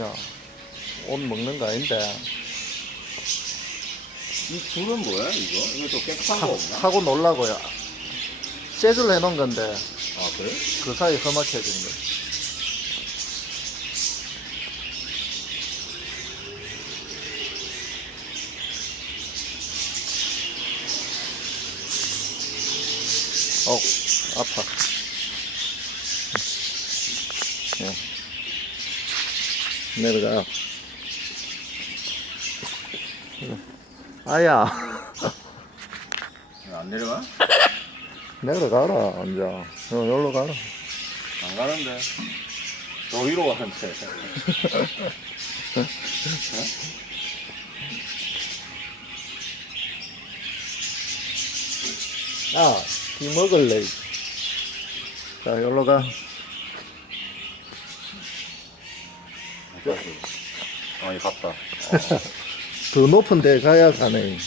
야, 옷 먹는 거 아닌데. 이 줄은 뭐야 이거? 이거 또 깨끗한 거 없나? 하고 놀라고요. 셋을 해놓은 건데, 아 그래? 그 사이 험악해진 거. 어, 아파. 예. 내려가. 아야, 안 내려가? 내려가라, 앉아. 어, 여기로 가라. 안 가는데. 더 위로 가는데. 아, 비 먹을래. 자, 여기로 가. 어, 이 갔다. 더 높은 데 가야 가네.